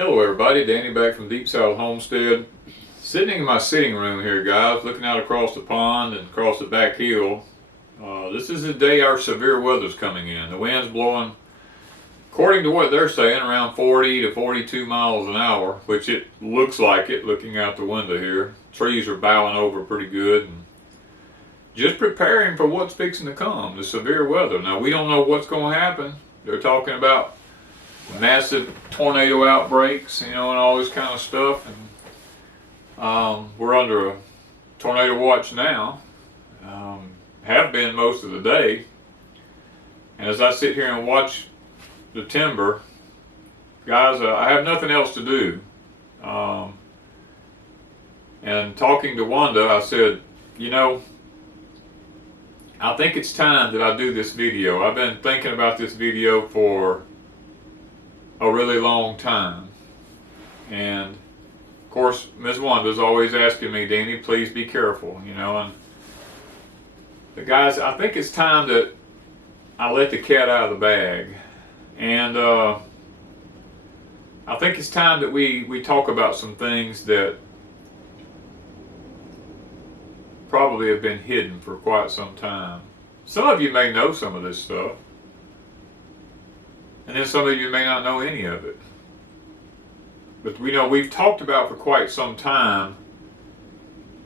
Hello everybody, Danny back from Deepsouth Homestead. Sitting in my sitting room here, guys, looking out across the pond and across the back hill. This is the day our severe weather's coming in. The wind's blowing, according to what they're saying, around 40 to 42 miles an hour, which it looks like it looking out the window here. Trees are bowing over pretty good, and just preparing for what's fixing to come, the severe weather. Now, we don't know what's going to happen. They're talking about massive tornado outbreaks, you know, and all this kind of stuff. And we're under a tornado watch now. Have been most of the day. And as I sit here and watch the timber, guys, I have nothing else to do. And talking to Wanda, I said, you know, I think it's time that I do this video. I've been thinking about this video for a really long time. And of course, Miss Wanda's always asking me, Danny, please be careful, you know. And but guys, I think it's time that I let the cat out of the bag. And I think it's time that we talk about some things that probably have been hidden for quite some time. Some of you may know some of this stuff, and then some of you may not know any of it. But we know we've talked about for quite some time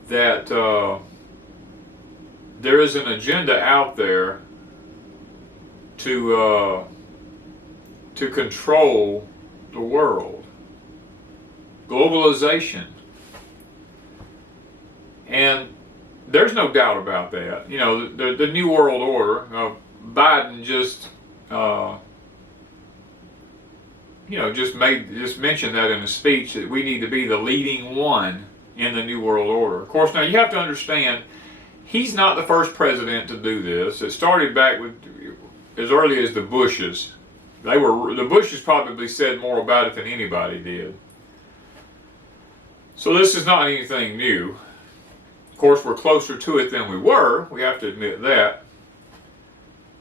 that there is an agenda out there to control the world. Globalization. And there's no doubt about that. You know, the New World Order, Biden just just mentioned that in a speech, that we need to be the leading one in the New World Order. Of course, now you have to understand, he's not the first president to do this. It started back with as early as the Bushes. The Bushes probably said more about it than anybody did. So this is not anything new. Of course, we're closer to it than we were. We have to admit that.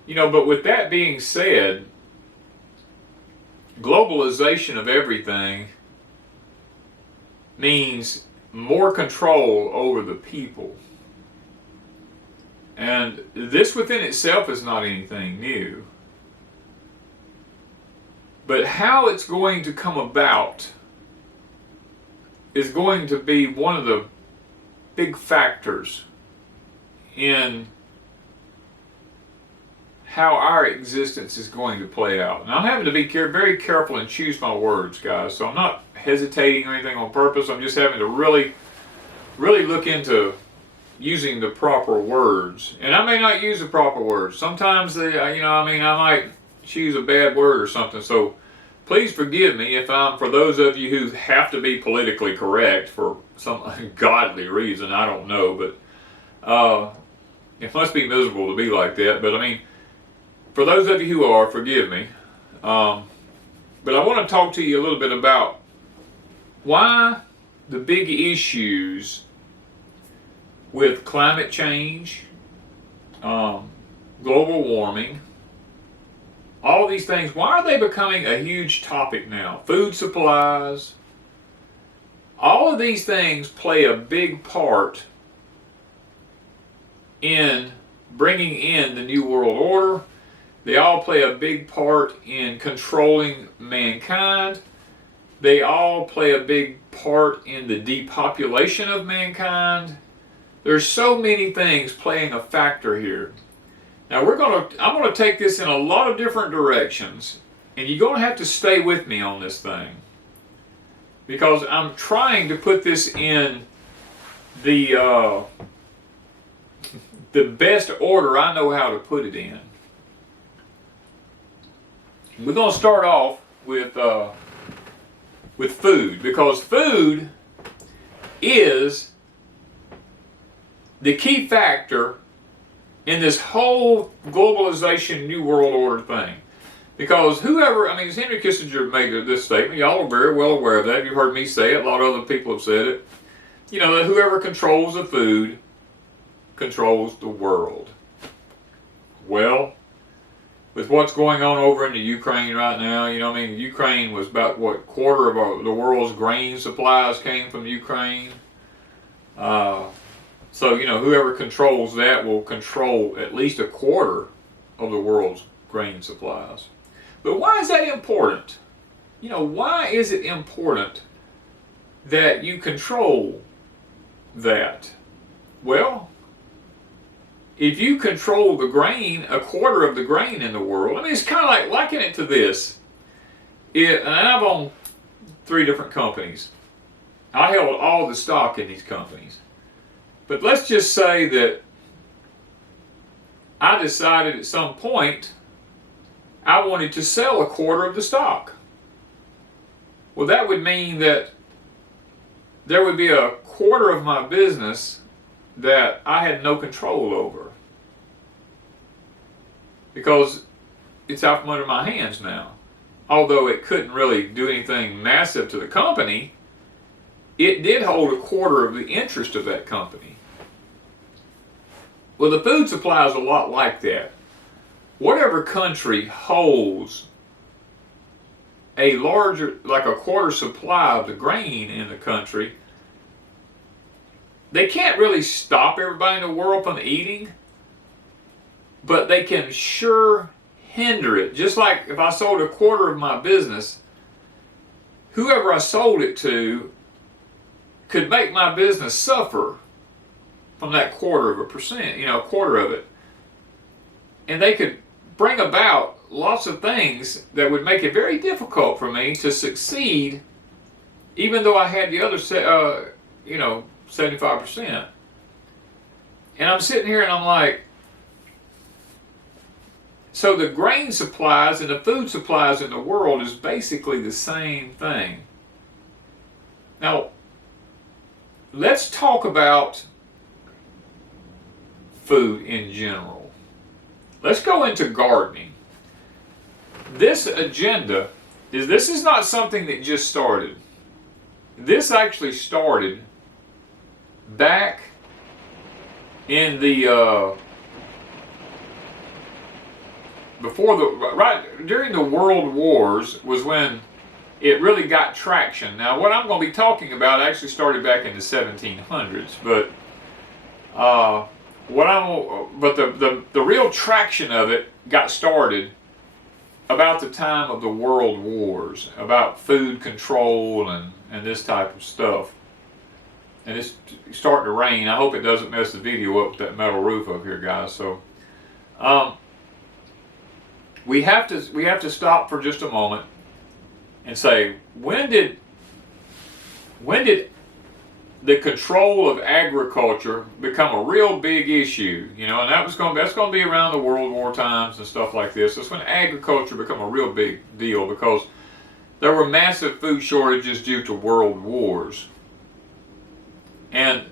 You know, but with that being said, globalization of everything means more control over the people. And this within itself is not anything new. But how it's going to come about is going to be one of the big factors in how our existence is going to play out. Now, I'm having to be very careful and choose my words, guys. So I'm not hesitating or anything on purpose. I'm just having to really look into using the proper words. And I may not use the proper words. Sometimes, I might choose a bad word or something. So please forgive me if for those of you who have to be politically correct for some ungodly reason, I don't know, but it must be miserable to be like that. But I mean, for those of you who are, forgive me. But I want to talk to you a little bit about why the big issues with climate change, global warming, all these things, why are they becoming a huge topic now? Food supplies, all of these things play a big part in bringing in the New World Order. They all play a big part in controlling mankind. They all play a big part in the depopulation of mankind. There's so many things playing a factor here. Now I'm going to take this in a lot of different directions, and you're going to have to stay with me on this thing, because I'm trying to put this in the best order I know how to put it in. We're going to start off with food, because food is the key factor in this whole globalization, New World Order thing. Because as Henry Kissinger made this statement, y'all are very well aware of that. You've heard me say it, a lot of other people have said it. You know, that whoever controls the food controls the world. Well, with what's going on over in the Ukraine right now. You know, I mean, Ukraine was about, what, quarter of the world's grain supplies came from Ukraine. So, you know, whoever controls that will control at least a quarter of the world's grain supplies. But why is that important? You know, why is it important that you control that? Well, if you control the grain, a quarter of the grain in the world, I mean, it's kind of like, liken it to this. And I've owned 3 different companies. I held all the stock in these companies. But let's just say that I decided at some point I wanted to sell a quarter of the stock. Well, that would mean that there would be a quarter of my business that I had no control over, because it's out from under my hands now. Although it couldn't really do anything massive to the company, it did hold a quarter of the interest of that company. Well, the food supply is a lot like that. Whatever country holds a larger, like a quarter supply of the grain in the country, they can't really stop everybody in the world from eating, but they can sure hinder it. Just like if I sold a quarter of my business, whoever I sold it to could make my business suffer from that quarter of a percent, you know, a quarter of it. And they could bring about lots of things that would make it very difficult for me to succeed, even though I had the other, 75%. And I'm sitting here and I'm like, so the grain supplies and the food supplies in the world is basically the same thing. Now, let's talk about food in general. Let's go into gardening. This agenda this is not something that just started. This actually started back in the during the World Wars was when it really got traction. Now, what I'm going to be talking about actually started back in the 1700s, but the real traction of it got started about the time of the World Wars, about food control and this type of stuff. And it's starting to rain. I hope it doesn't mess the video up with that metal roof up here, guys. So we have to stop for just a moment and say, when did the control of agriculture become a real big issue? You know, and that's going to be around the World War times and stuff like this. That's when agriculture became a real big deal, because there were massive food shortages due to world wars. And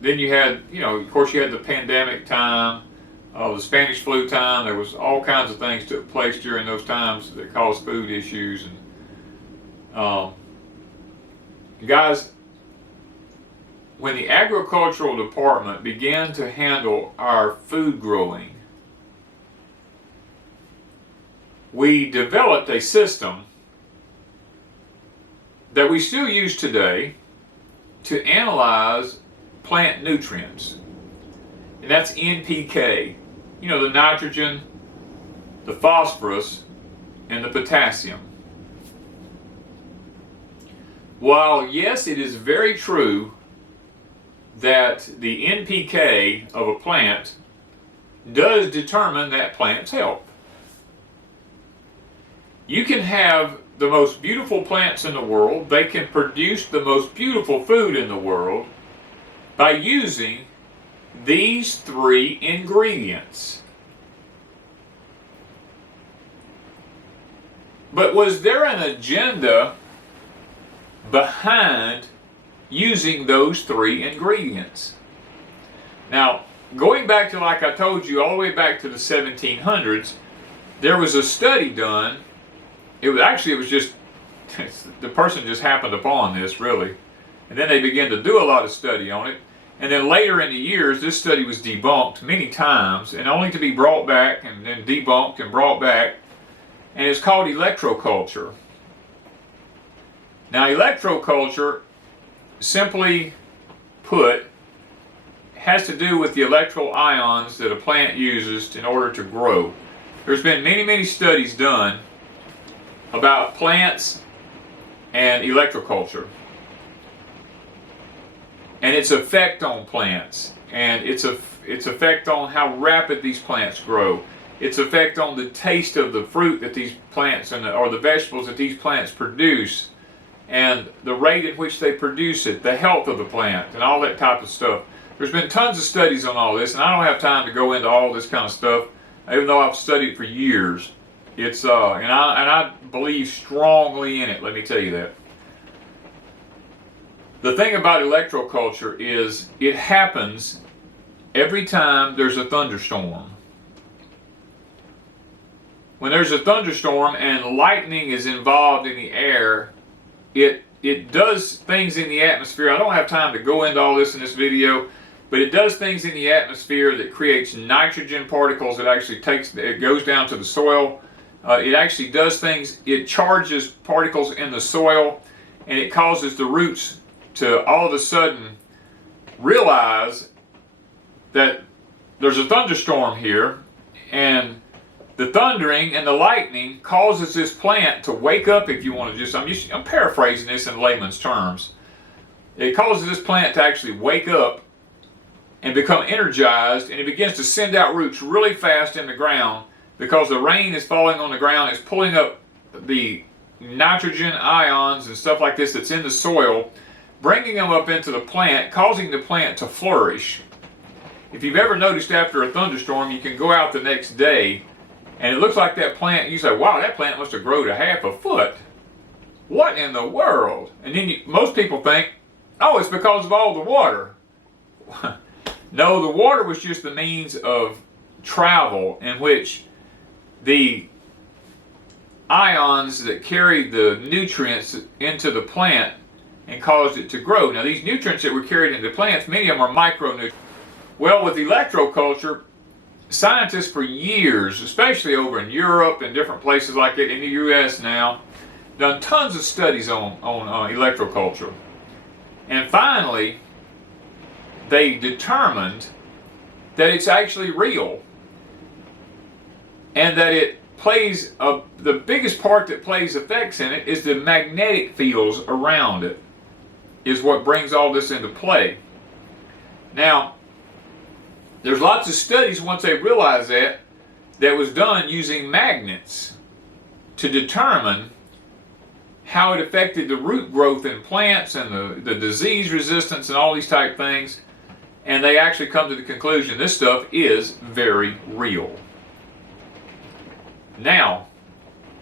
then you had, of course, you had the pandemic time, the Spanish flu time. There was all kinds of things took place during those times that caused food issues. And guys, when the agricultural department began to handle our food growing, we developed a system that we still use today to analyze plant nutrients. And that's NPK. The nitrogen, the phosphorus, and the potassium. While yes, it is very true that the NPK of a plant does determine that plant's health. You can have the most beautiful plants in the world, they can produce the most beautiful food in the world by using these 3 ingredients. But was there an agenda behind using those 3 ingredients? Now, going back to, like I told you, all the way back to the 1700s, there was a study done. It was just, the person just happened upon this, really. And then they began to do a lot of study on it. And then later in the years, this study was debunked many times, and only to be brought back and then debunked and brought back. And it's called electroculture. Now, electroculture, simply put, has to do with the electrical ions that a plant uses in order to grow. There's been many, many studies done about plants and electroculture, and its effect on plants, and its effect on how rapid these plants grow, its effect on the taste of the fruit that these plants or the vegetables that these plants produce, and the rate at which they produce it, the health of the plant, and all that type of stuff. There's been tons of studies on all this, and I don't have time to go into all this kind of stuff, even though I've studied for years. It's and I believe strongly in it, let me tell you that. The thing about electroculture is it happens every time there's a thunderstorm. When there's a thunderstorm and lightning is involved in the air, it does things in the atmosphere. I don't have time to go into all this in this video, but it does things in the atmosphere that creates nitrogen particles. It goes down to the soil. It actually does things, it charges particles in the soil, and it causes the roots to all of a sudden realize that there's a thunderstorm here, and the thundering and the lightning causes this plant to wake up, if you want to just, I'm paraphrasing this in layman's terms. It causes this plant to actually wake up and become energized, and it begins to send out roots really fast in the ground because the rain is falling on the ground, it's pulling up the nitrogen ions and stuff like this that's in the soil, bringing them up into the plant, causing the plant to flourish. If you've ever noticed after a thunderstorm, you can go out the next day and it looks like that plant, you say, wow, that plant must have grown to half a foot. What in the world? And then most people think, oh, it's because of all the water. No, the water was just the means of travel in which the ions that carried the nutrients into the plant and caused it to grow. Now, these nutrients that were carried into plants, many of them are micronutrients. Well, with electroculture, scientists for years, especially over in Europe and different places like it, in the US now, done tons of studies on electroculture. And finally, they determined that it's actually real, and that it plays the biggest part that plays effects in it is the magnetic fields around it is what brings all this into play. Now, there's lots of studies once they realized that was done using magnets to determine how it affected the root growth in plants and the disease resistance and all these type things. And they actually come to the conclusion this stuff is very real. Now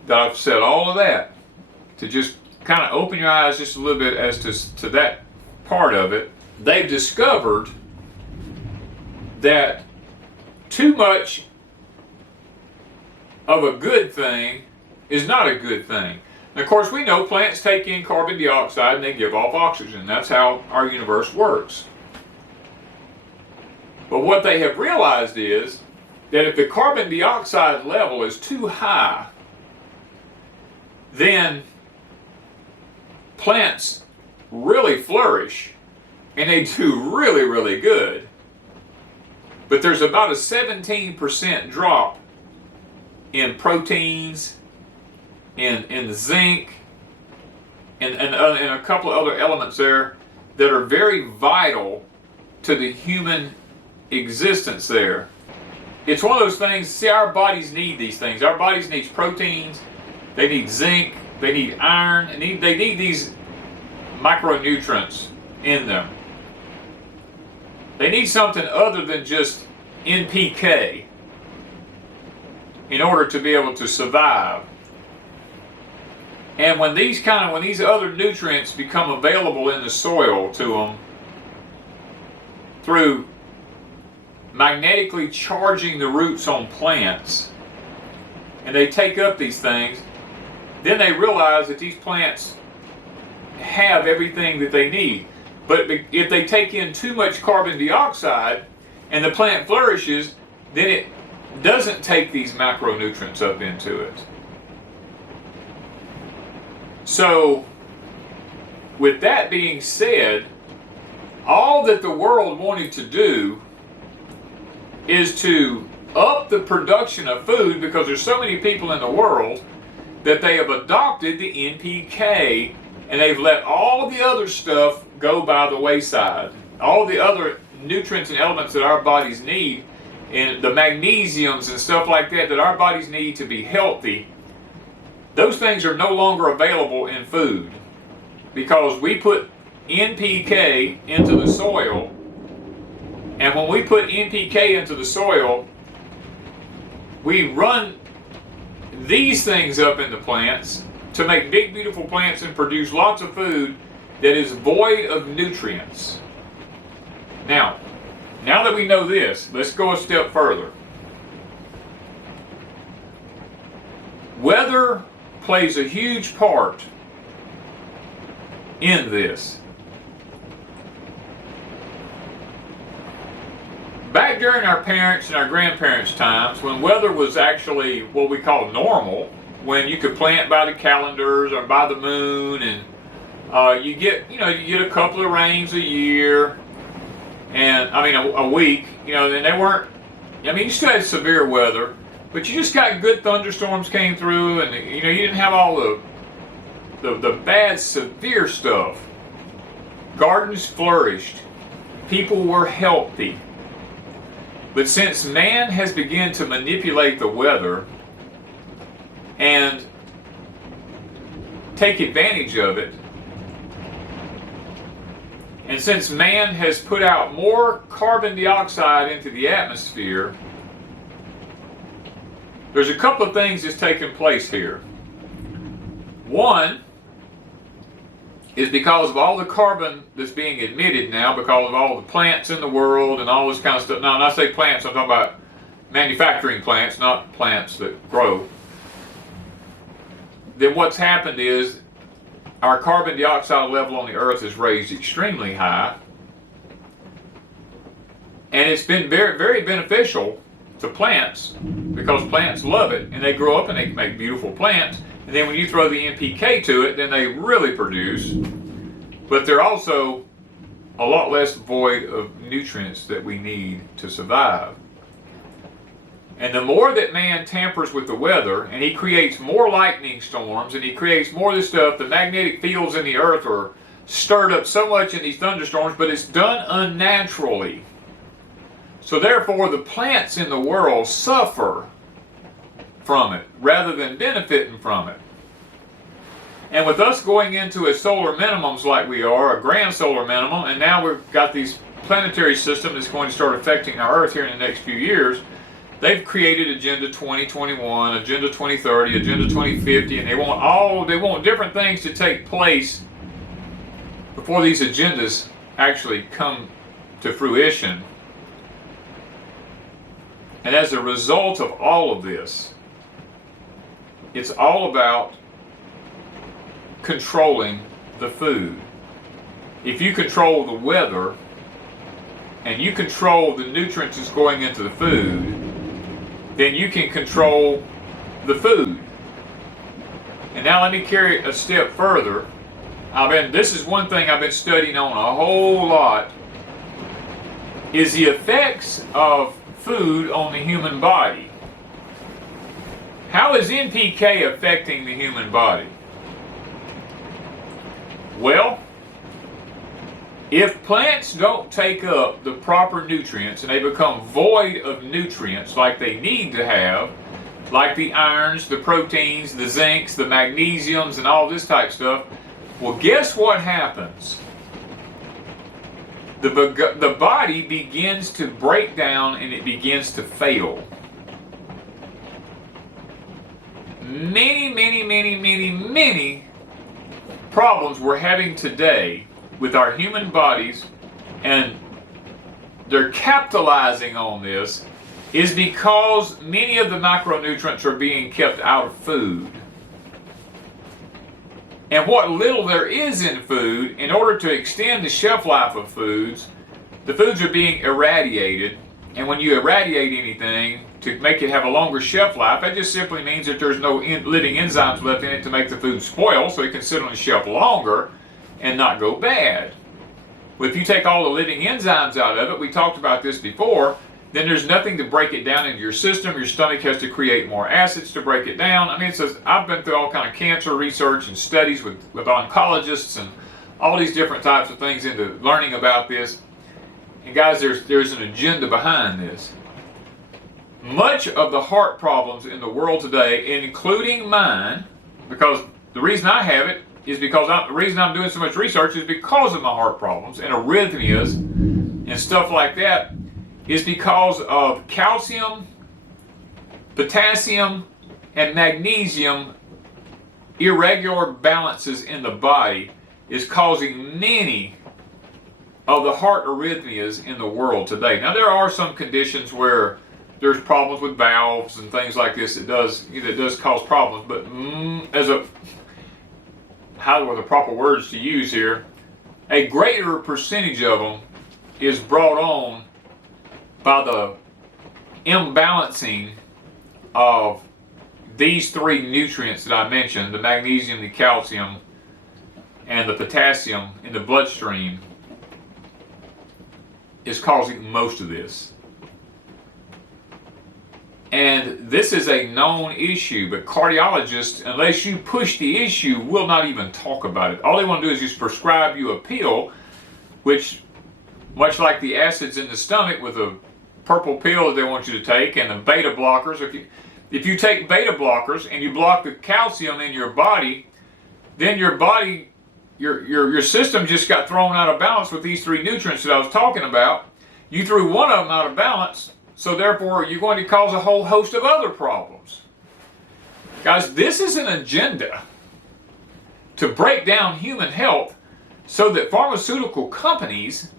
that I've said all of that, to just kind of open your eyes just a little bit as to that part of it, they've discovered that too much of a good thing is not a good thing. And of course, we know plants take in carbon dioxide and they give off oxygen. That's how our universe works. But what they have realized is that if the carbon dioxide level is too high, then plants really flourish and they do really, really good. But there's about a 17% drop in proteins, in zinc, and a couple of other elements there that are very vital to the human existence there. It's one of those things, see, our bodies need these things. Our bodies need proteins, they need zinc, they need iron, and they need these micronutrients in them. They need something other than just NPK in order to be able to survive. And when these other nutrients become available in the soil to them through magnetically charging the roots on plants, and they take up these things, then they realize that these plants have everything that they need. But if they take in too much carbon dioxide and the plant flourishes, then it doesn't take these macronutrients up into it. So, with that being said, all that the world wanted to do is to up the production of food, because there's so many people in the world that they have adopted the NPK and they've let all of the other stuff go by the wayside. All the other nutrients and elements that our bodies need, and the magnesiums and stuff like that that our bodies need to be healthy, those things are no longer available in food because we put NPK into the soil. And when we put NPK into the soil, we run these things up in the plants to make big, beautiful plants and produce lots of food that is void of nutrients. Now that we know this, let's go a step further. Weather plays a huge part in this. Back during our parents and our grandparents' times, when weather was actually what we call normal, when you could plant by the calendars or by the moon, and you get a couple of rains a year, and a week, and they weren't. You still had severe weather, but you just got good thunderstorms came through, and you didn't have all the bad severe stuff. Gardens flourished, people were healthy. But since man has begun to manipulate the weather and take advantage of it, and since man has put out more carbon dioxide into the atmosphere, there's a couple of things that's taking place here. One is because of all the carbon that's being emitted now, because of all the plants in the world and all this kind of stuff. Now, when I say plants, I'm talking about manufacturing plants, not plants that grow. Then what's happened is our carbon dioxide level on the earth is raised extremely high. And it's been very, very beneficial to plants because plants love it and they grow up and they make beautiful plants. And then when you throw the NPK to it, then they really produce. But they're also a lot less void of nutrients that we need to survive. And the more that man tampers with the weather, and he creates more lightning storms, and he creates more of this stuff, the magnetic fields in the earth are stirred up so much in these thunderstorms, but it's done unnaturally. So therefore, the plants in the world suffer from it rather than benefiting from it. And with us going into a solar minimums like we are, a grand solar minimum, and now we've got these planetary system that's going to start affecting our Earth here in the next few years, they've created Agenda 2021, Agenda 2030, Agenda 2050, and they want different things to take place before these agendas actually come to fruition. And as a result of all of this, it's all about controlling the food. If you control the weather and you control the nutrients that's going into the food, then you can control the food. And now let me carry it a step further. This is one thing I've been studying on a whole lot, is the effects of food on the human body. How is NPK affecting the human body? Well, if plants don't take up the proper nutrients and they become void of nutrients like they need to have, like the irons, the proteins, the zincs, the magnesiums, and all this type stuff, well, guess what happens? The body begins to break down and it begins to fail. Many problems we're having today with our human bodies, and they're capitalizing on this, is because many of the macronutrients are being kept out of food. And what little there is in food, in order to extend the shelf life of foods, the foods are being irradiated. And when you irradiate anything to make it have a longer shelf life, that just simply means that there's no living enzymes left in it to make the food spoil, so it can sit on the shelf longer and not go bad. Well, if you take all the living enzymes out of it, we talked about this before, then there's nothing to break it down into your system. Your stomach has to create more acids to break it down. I mean, I've been through all kind of cancer research and studies with oncologists and all these different types of things into learning about this. And guys, there's an agenda behind this. Much of the heart problems in the world today, including mine, because the reason I have it is because the reason I'm doing so much research is because of my heart problems and arrhythmias and stuff like that, is because of calcium, potassium, and magnesium irregular balances in the body is causing many of the heart arrhythmias in the world today. Now, there are some conditions where there's problems with valves and things like this that does cause problems, but how are the proper words to use here, a greater percentage of them is brought on by the imbalancing of these three nutrients that I mentioned, the magnesium, the calcium, and the potassium in the bloodstream, is causing most of this. And this is a known issue, but cardiologists, unless you push the issue, will not even talk about it. All they want to do is just prescribe you a pill, which, much like the acids in the stomach with a purple pill that they want you to take, and the beta blockers, if you take beta blockers and you block the calcium in your body, then your body, your system just got thrown out of balance with these three nutrients that I was talking about. You threw one of them out of balance, so therefore you're going to cause a whole host of other problems. Guys, this is an agenda to break down human health so that pharmaceutical companies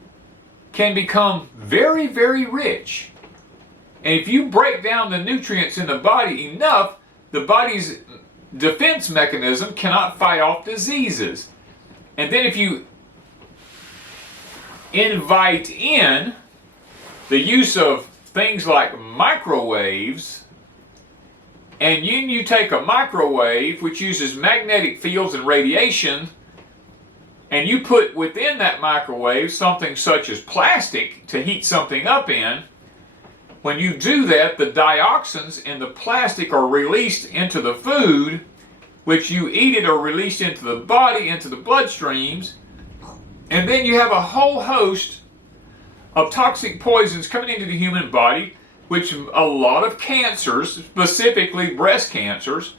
can become very, very rich. And if you break down the nutrients in the body enough, the body's defense mechanism cannot fight off diseases. And then if you invite in the use of things like microwaves, and you take a microwave which uses magnetic fields and radiation, and you put within that microwave something such as plastic to heat something up in, when you do that, the dioxins in the plastic are released into the food, which you eat it, are released into the body, into the bloodstreams, and then you have a whole host of toxic poisons coming into the human body, which a lot of cancers, specifically breast cancers,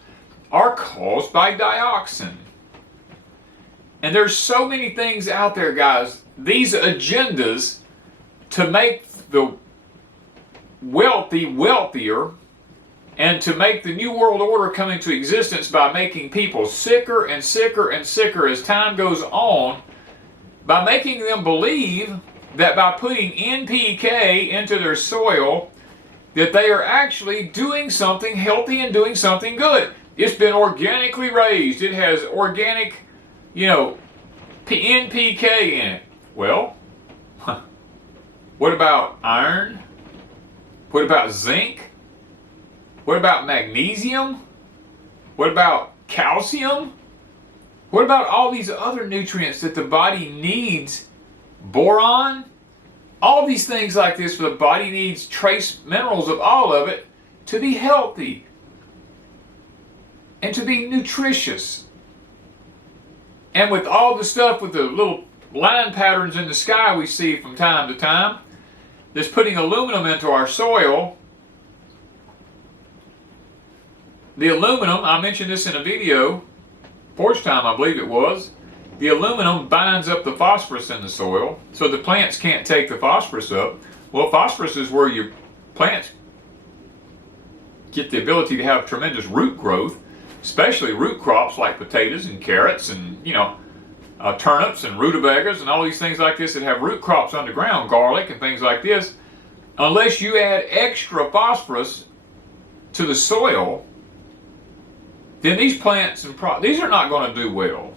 are caused by dioxin. And there's so many things out there, guys. These agendas to make the wealthy wealthier and to make the New World Order come into existence by making people sicker and sicker and sicker as time goes on, by making them believe that by putting NPK into their soil that they are actually doing something healthy and doing something good. It's been organically raised. It has organic, NPK in it. Well, what about iron? What about zinc? What about magnesium? What about calcium? What about all these other nutrients that the body needs? Boron? All these things like this, the body needs trace minerals of all of it to be healthy and to be nutritious. And with all the stuff with the little line patterns in the sky we see from time to time, that's putting aluminum into our soil. The aluminum, I mentioned this in a video, Porch Time I believe it was, the aluminum binds up the phosphorus in the soil, so the plants can't take the phosphorus up. Well, phosphorus is where your plants get the ability to have tremendous root growth, especially root crops like potatoes and carrots and, turnips and rutabagas and all these things like this that have root crops underground, garlic and things like this. Unless you add extra phosphorus to the soil, then these plants and these are not going to do well.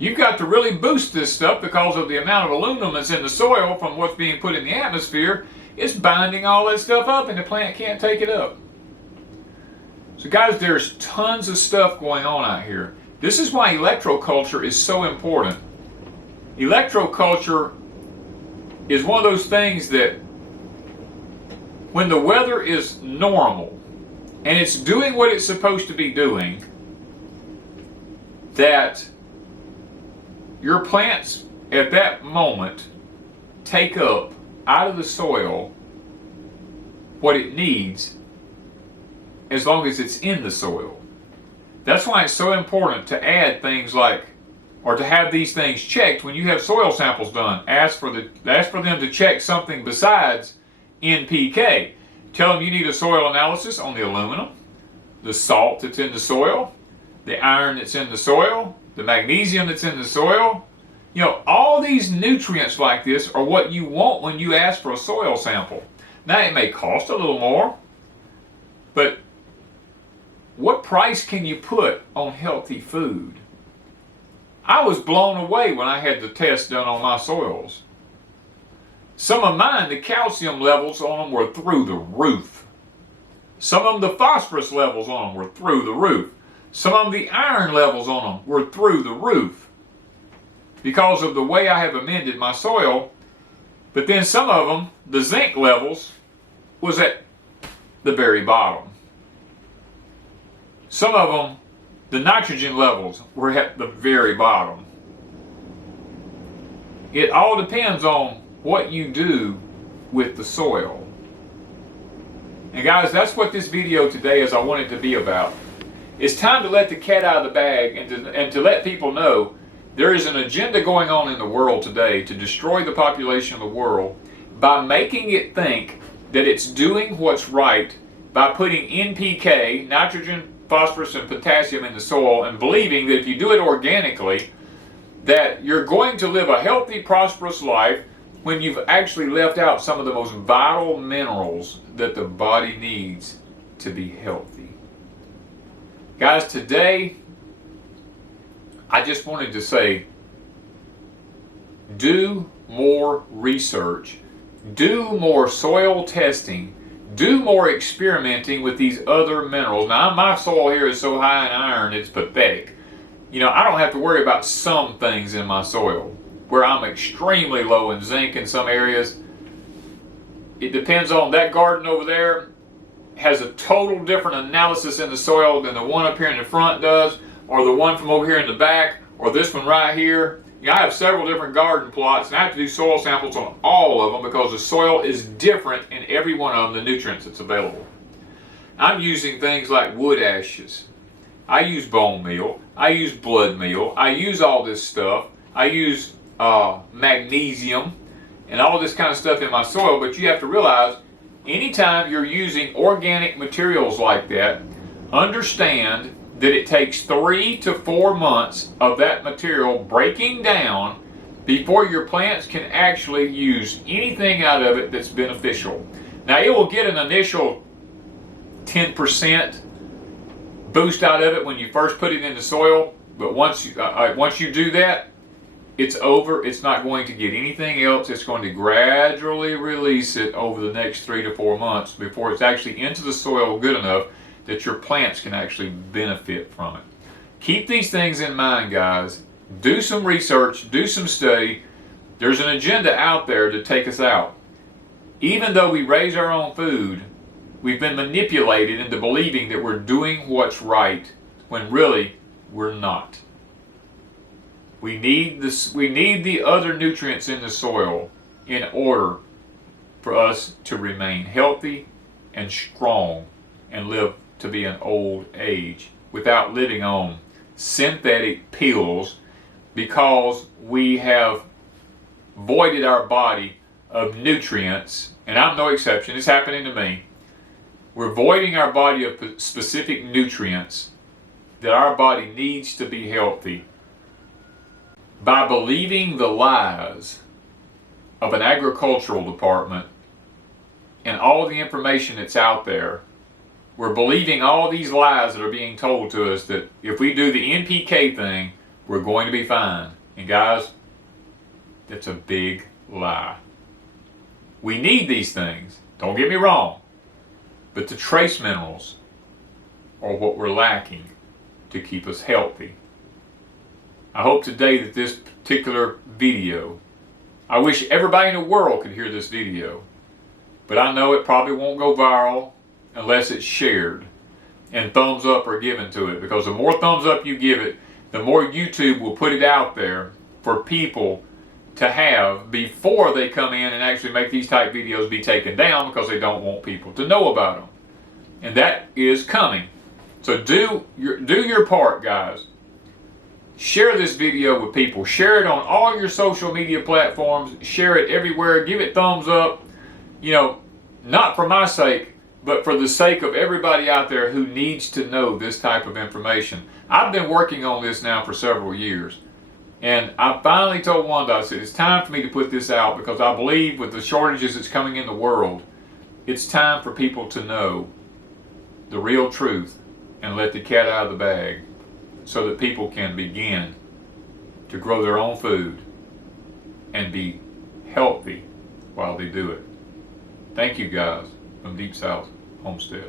You've got to really boost this stuff because of the amount of aluminum that's in the soil from what's being put in the atmosphere. It's binding all that stuff up and the plant can't take it up. So guys, there's tons of stuff going on out here. This is why electroculture is so important. Electroculture is one of those things that when the weather is normal and it's doing what it's supposed to be doing, that your plants at that moment take up out of the soil what it needs as long as it's in the soil. That's why it's so important to add things like, or to have these things checked when you have soil samples done. Ask for them to check something besides NPK. Tell them you need a soil analysis on the aluminum, the salt that's in the soil, the iron that's in the soil, the magnesium that's in the soil. You know, all these nutrients like this are what you want when you ask for a soil sample. Now, it may cost a little more, but what price can you put on healthy food? I was blown away when I had the test done on my soils. Some of mine, the calcium levels on them were through the roof. Some of them, the phosphorus levels on them were through the roof. Some of them, the iron levels on them were through the roof because of the way I have amended my soil. But then some of them, the zinc levels was at the very bottom. Some of them, the nitrogen levels were at the very bottom. It all depends on what you do with the soil. And guys, that's what this video today is I want it to be about. It's time to let the cat out of the bag and to let people know there is an agenda going on in the world today to destroy the population of the world by making it think that it's doing what's right by putting NPK, nitrogen, phosphorus, and potassium in the soil, and believing that if you do it organically, that you're going to live a healthy, prosperous life when you've actually left out some of the most vital minerals that the body needs to be healthy. Guys, today, I just wanted to say, do more research, do more soil testing, do more experimenting with these other minerals. Now, my soil here is so high in iron, it's pathetic. You know, I don't have to worry about some things in my soil, where I'm extremely low in zinc in some areas. It depends on that garden over there has a total different analysis in the soil than the one up here in the front does, or the one from over here in the back, or this one right here. You know, I have several different garden plots, and I have to do soil samples on all of them because the soil is different in every one of them, the nutrients that's available. I'm using things like wood ashes. I use bone meal. I use blood meal. I use all this stuff. I use magnesium and all this kind of stuff in my soil, but you have to realize anytime you're using organic materials like that, understand that it takes 3 to 4 months of that material breaking down before your plants can actually use anything out of it that's beneficial. Now, it will get an initial 10% boost out of it when you first put it in the soil, but once you do that, it's over. It's not going to get anything else. It's going to gradually release it over the next 3 to 4 months before it's actually into the soil good enough that your plants can actually benefit from it. Keep these things in mind, guys. Do some research, do some study. There's an agenda out there to take us out. Even though we raise our own food, we've been manipulated into believing that we're doing what's right when really we're not. We need the other nutrients in the soil in order for us to remain healthy and strong and live to be an old age without living on synthetic pills because we have voided our body of nutrients. And I'm no exception. It's happening to me. We're voiding our body of specific nutrients that our body needs to be healthy by believing the lies of an agricultural department and all the information that's out there. We're believing all these lies that are being told to us that if we do the NPK thing, we're going to be fine. And guys, that's a big lie. We need these things, don't get me wrong, but the trace minerals are what we're lacking to keep us healthy. I hope today that this particular video, I wish everybody in the world could hear this video, but I know it probably won't go viral unless it's shared and thumbs up are given to it, because the more thumbs up you give it, the more YouTube will put it out there for people to have before they come in and actually make these type videos be taken down, because they don't want people to know about them. And that is coming. So do your part, guys. Share this video with people. Share it on all your social media platforms. Share it everywhere. Give it thumbs up. You know, not for my sake, but for the sake of everybody out there who needs to know this type of information. I've been working on this now for several years. And I finally told Wanda, I said, it's time for me to put this out, because I believe with the shortages that's coming in the world, it's time for people to know the real truth and let the cat out of the bag, so that people can begin to grow their own food and be healthy while they do it. Thank you guys from Deep South Homestead.